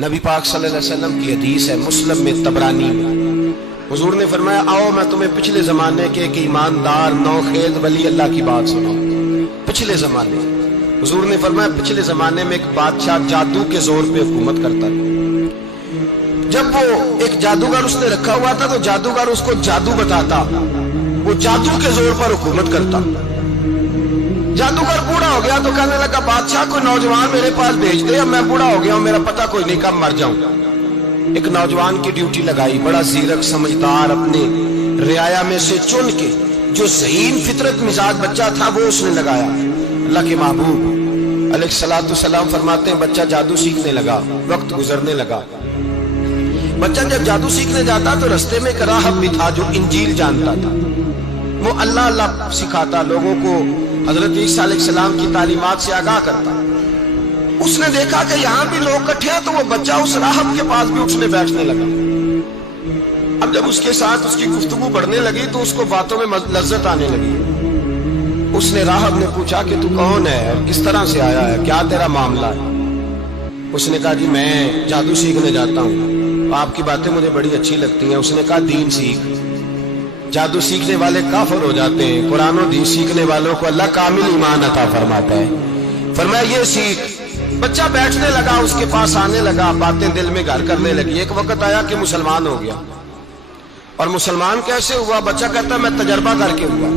نبی پاک صلی اللہ علیہ وسلم کی حدیث ہے مسلم میں طبرانی میں، حضور نے فرمایا آؤ میں تمہیں پچھلے زمانے کے ایک ایماندار نوخیز ولی اللہ کی بات سناؤں۔ پچھلے زمانے حضور نے فرمایا پچھلے زمانے میں ایک بادشاہ جادو کے زور پہ حکومت کرتا تھا۔ جب وہ ایک جادوگر اس نے رکھا ہوا تھا تو جادوگر اس کو جادو بتاتا، وہ جادو کے زور پر حکومت کرتا۔ جادوگر بوڑھا ہو گیا تو کہنے لگا بادشاہ کوئی نوجوان میرے پاس بھیج دے، اب میں بوڑھا ہو گیا ہوں، میرا پتہ کوئی نہیں کب مر جاؤں۔ ایک نوجوان کی ڈیوٹی لگائی، بڑا زیرک سمجھدار، اپنے رعایا میں سے چن کے جو ذہین فطرت مزاج بچہ تھا وہ اس نے لگایا۔ اللہ کے محبوب علیہ الصلوۃ والسلام فرماتے ہیں بچہ جادو سیکھنے لگا، وقت گزرنے لگا۔ بچہ جب جادو سیکھنے جاتا تو رستے میں ایک راہب بھی تھا جو انجیل جانتا تھا، وہ اللہ اللہ سکھاتا، لوگوں کو حضرت عیسیٰ علیہ السلام کی تعلیمات سے آگاہ کرتا۔ اس نے دیکھا کہ یہاں بھی لوگ اکٹھے ہیں تو وہ بچہ اس راہب کے پاس بھی اٹھنے بیٹھنے لگا۔ اب جب اس کے ساتھ اس کی گفتگو بڑھنے لگی تو اس کو باتوں میں لذت آنے لگی۔ اس نے راہب نے پوچھا کہ تو کون ہے اور کس طرح سے آیا ہے، کیا تیرا معاملہ ہے؟ اس نے کہا جی میں جادو سیکھنے جاتا ہوں، آپ کی باتیں مجھے بڑی اچھی لگتی ہیں۔ اس نے کہا دین سیکھ، جادو سیکھنے والے کافر ہو جاتے ہیں، قرآن و دین سیکھنے والوں کو اللہ کامل ایمان عطا فرماتا ہے۔ فرمایا یہ سیکھ۔ بچہ بیٹھنے لگا، اس کے پاس آنے لگا، باتیں دل میں گھر کرنے لگی۔ ایک وقت آیا کہ مسلمان ہو گیا، اور مسلمان کیسے ہوا؟ بچہ کہتا ہے میں تجربہ کر کے ہوا،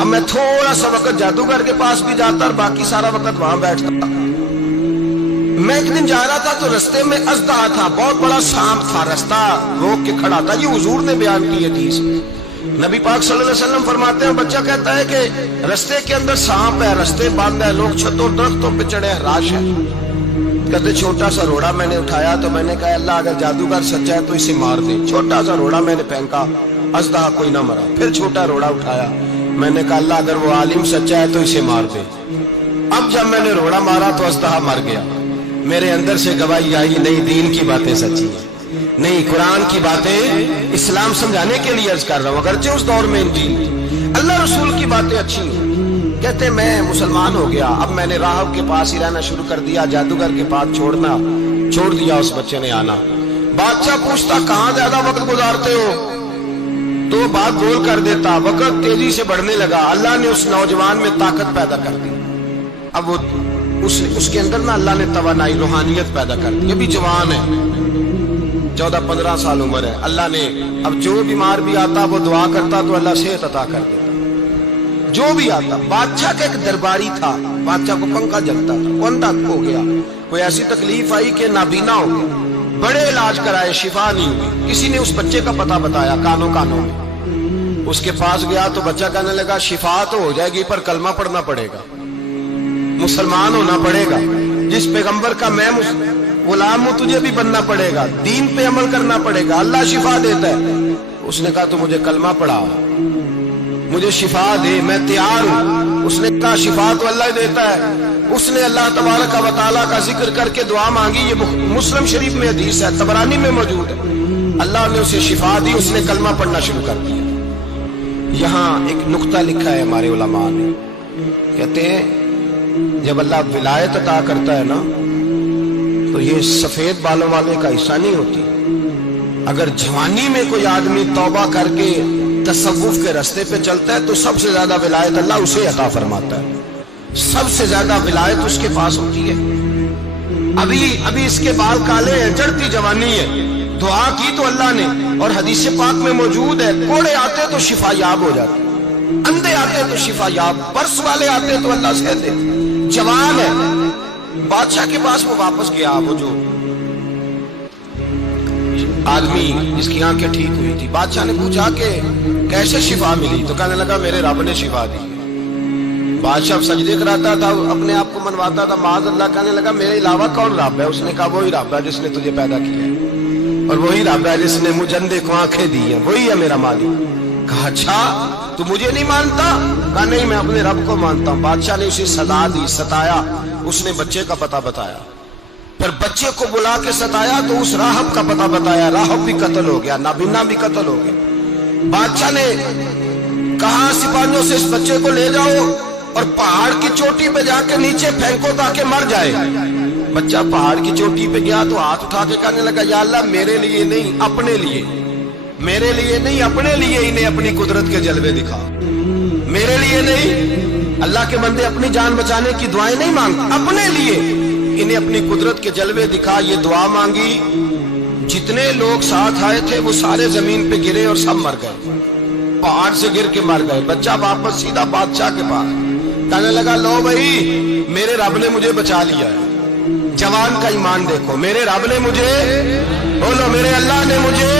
اب میں تھوڑا سا وقت جادوگر کے پاس بھی جاتا اور باقی سارا وقت وہاں بیٹھتا۔ میں ایک دن جا رہا تھا تو رستے میں اژدہا تھا، بہت بڑا سانپ تھا، رستہ روک کے کھڑا تھا۔ یہ حضور نے بیان کی حدیث۔ نبی پاک صلی اللہ علیہ وسلم فرماتے ہیں بچہ کہتا ہے کہ رستے کے اندر سانپ ہے، رستے بند ہے، لوگ چھتوں درختوں پہ چڑھے ہراش ہے۔ کہتے چھوٹا سا روڑا میں نے اٹھایا تو میں نے کہا اللہ اگر جادوگر سچا ہے تو اسے مار دے۔ چھوٹا سا روڑا میں نے پھینکا، اژدہا کوئی نہ مرا۔ پھر چھوٹا روڑا اٹھایا، میں نے کہا اللہ اگر وہ عالم سچا ہے تو اسے مار دے۔ اب جب میں نے روڑا مارا تو اژدہا مر گیا۔ میرے اندر سے گواہی آئی نہیں دین کی باتیں سچی ہیں، نہیں قرآن کی باتیں اسلام سمجھانے کے لیے عرض کر رہا ہوں، اگرچہ اس دور میں انجیل تھی، اللہ رسول کی باتیں اچھی ہیں۔ کہتے میں مسلمان ہو گیا، اب میں نے راہب کے پاس ہی رہنا شروع کر دیا، جادوگر کے پاس چھوڑ دیا۔ اس بچے نے آنا، بادشاہ پوچھتا کہاں زیادہ وقت گزارتے ہو تو بات گول کر دیتا، وقت تیزی سے بڑھنے لگا۔ اللہ نے اس نوجوان میں طاقت پیدا کر دی، اب وہ اس کے اندر نا اللہ نے توانائی روحانیت پیدا کر دی، ابھی جوان ہے، 14-15 سال عمر ہے۔ اللہ نے اب جو بیمار بھی آتا وہ دعا کرتا تو اللہ صحت عطا کر دیتا، جو بھی آتا۔ بادشاہ کا ایک درباری تھا، بادشاہ کو پنکھا جلتا تھا، وہ اندھا ہو گیا، کوئی ایسی تکلیف آئی کہ نابینا ہو گیا، بڑے علاج کرائے شفا نہیں ہوئی۔ کسی نے اس بچے کا پتہ بتایا کانوں میں، اس کے پاس گیا تو بچہ کہنے لگا شفا تو ہو جائے گی پر کلمہ پڑھنا پڑے گا، مسلمان ہونا پڑے گا، جس پیغمبر کا میں غلام ہوں تجھے بھی بننا پڑے گا، دین پہ عمل کرنا پڑے گا، اللہ شفا دیتا ہے۔ اس نے کہا تو مجھے کلمہ پڑھا، مجھے شفا دے، میں تیار ہوں۔ اس نے کہا شفا تو اللہ دیتا ہے۔ اس نے اللہ تبارک و تعالیٰ کا ذکر کر کے دعا مانگی، یہ مسلم شریف میں حدیث ہے، طبرانی میں موجود ہے۔ اللہ نے اسے شفا دی، اس نے کلمہ پڑھنا شروع کر دیا۔ یہاں ایک نقطہ لکھا ہے ہمارے علماء نے، کہتے ہیں جب اللہ ولایت عطا کرتا ہے نا تو یہ سفید بالوں والے کا حصہ نہیں ہوتی۔ اگر جوانی میں کوئی آدمی توبہ کر کے تصوف کے راستے پہ چلتا ہے تو سب سے زیادہ ولایت اللہ اسے عطا فرماتا ہے، سب سے زیادہ ولایت اس کے پاس ہوتی ہے۔ ابھی اس کے بال کالے ہیں، چڑھتی جوانی ہے، دعا کی تو اللہ نے، اور حدیث پاک میں موجود ہے کوڑے آتے تو شفا یاب ہو جاتے، اندھے آتے تو شفا یاب، برس والے آتے تو اللہ سے دے۔ جوان ہے، بادشاہ کے پاس وہ واپس گیا، وہ جو آدمی جس کی آنکھیں ٹھیک ہوئی تھی۔ بادشاہ نے پوچھا کہ کیسے شفا ملی؟ تو کہنے لگا میرے رب نے شفا دی۔ بادشاہ سجدے کراتا تھا، اپنے آپ کو منواتا تھا، معاذ اللہ، کہنے لگا میرے علاوہ کون رب ہے؟ اس نے کہا وہی رب ہے جس نے تجھے پیدا کیا ہے، اور وہی رب ہے جس نے مجھے اندھے کو آنکھیں دی ہیں، وہی ہے میرا مالک۔ کہا اچھا تو مجھے نہیں مانتا؟ کہا نہیں میں اپنے رب کو مانتا ہوں۔ بادشاہ نے اسے سزا دی، ستایا، اس نے بچے کا پتہ بتایا، پھر بچے کو بلا کے ستایا تو اس راہب کا پتہ بتایا، راہب بھی قتل ہو گیا، نابینا بھی قتل ہو گیا۔ بادشاہ نے کہا سپاہیوں سے اس بچے کو لے جاؤ اور پہاڑ کی چوٹی پہ جا کے نیچے پھینکو تاکہ مر جائے۔ بچہ پہاڑ کی چوٹی پہ گیا تو ہاتھ اٹھا کے کہنے لگا یا اللہ میرے لیے نہیں اپنے لیے، میرے لیے نہیں اپنے لیے انہیں اپنی قدرت کے جلوے دکھا، میرے لیے نہیں۔ اللہ کے بندے اپنی جان بچانے کی دعائیں نہیں مانگتے، اپنے لیے انہیں اپنی قدرت کے جلوے دکھا، یہ دعا مانگی۔ جتنے لوگ ساتھ آئے تھے وہ سارے زمین پہ گرے اور سب مر گئے، پہاڑ سے گر کے مر گئے۔ بچہ واپس سیدھا بادشاہ کے پاس کہنے لگا لو بھائی میرے رب نے مجھے بچا لیا ہے۔ جوان کا ایمان دیکھو، میرے رب نے مجھے، بولو میرے اللہ نے مجھے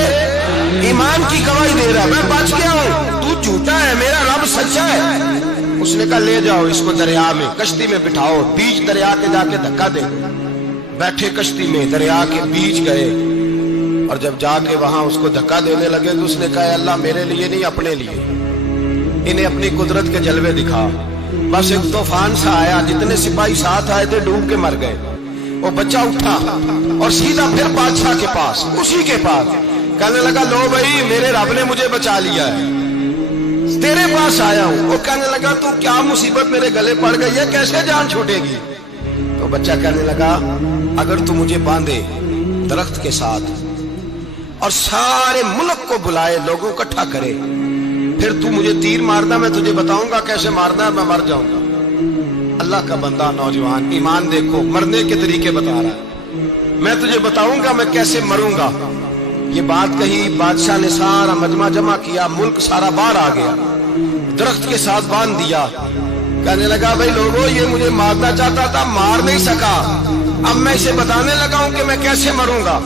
ایمان کی گواہی دے رہا ہے، میں بچ گیا ہوں، تو جھوٹا ہے میرا رب سچا ہے۔ اس نے کہا لے جاؤ اس کو دریا میں، کشتی میں بٹھاؤ، بیچ دریا کے جا کے دھکا دے۔ بیٹھے کشتی میں، دریا کے بیچ گئے، اور جب جا کے وہاں اس کو دھکا دینے لگے تو اس نے کہا اللہ میرے لیے نہیں اپنے لیے انہیں اپنی قدرت کے جلوے دکھا۔ بس ایک طوفان سا آیا، جتنے سپاہی ساتھ آئے تھے ڈوب کے مر گئے۔ وہ بچہ اٹھا اور سیدھا پھر بادشاہ کے پاس، اسی کے پاس کہنے لگا لو بھائی میرے رب نے مجھے بچا لیا ہے، تیرے پاس آیا ہوں۔ وہ کہنے لگا تو کیا مصیبت میرے گلے پڑ گئی ہے، کیسے جان چھوٹے گی؟ تو بچہ کہنے لگا اگر تو مجھے باندھے درخت کے ساتھ اور سارے ملک کو بلائے، لوگوں کو اکٹھا کرے، پھر تو مجھے تیر مارنا، میں تجھے بتاؤں گا کیسے مارنا ہے، میں مر جاؤں گا۔ اللہ کا بندہ نوجوان ایمان دیکھو، مرنے کے طریقے بتا رہا ہے، میں تجھے بتاؤں گا میں کیسے مروں گا۔ یہ بات کہی، بادشاہ نے سارا مجمع جمع کیا، ملک سارا باہر آ گیا، درخت کے ساتھ باندھ دیا۔ کہنے لگا بھائی لوگوں یہ مجھے مارنا چاہتا تھا، مار نہیں سکا، اب میں اسے بتانے لگا ہوں کہ میں کیسے مروں گا۔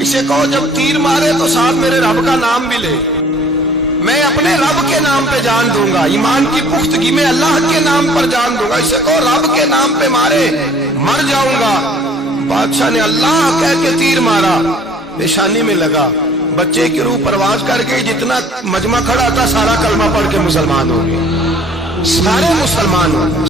اسے کہو جب تیر مارے تو ساتھ میرے رب کا نام بھی لے، میں اپنے رب کے نام پہ جان دوں گا، ایمان کی پختگی میں اللہ کے نام پر جان دوں گا۔ اسے کہو رب کے نام پہ مارے، مر جاؤں گا۔ بادشاہ نے اللہ کہہ کے تیر مارا، پیشانی میں لگا، بچے کی روح پرواز کر گئی، جتنا مجمع کھڑا تھا سارا کلمہ پڑھ کے مسلمان ہو گیا، سارے مسلمان ہو گئے۔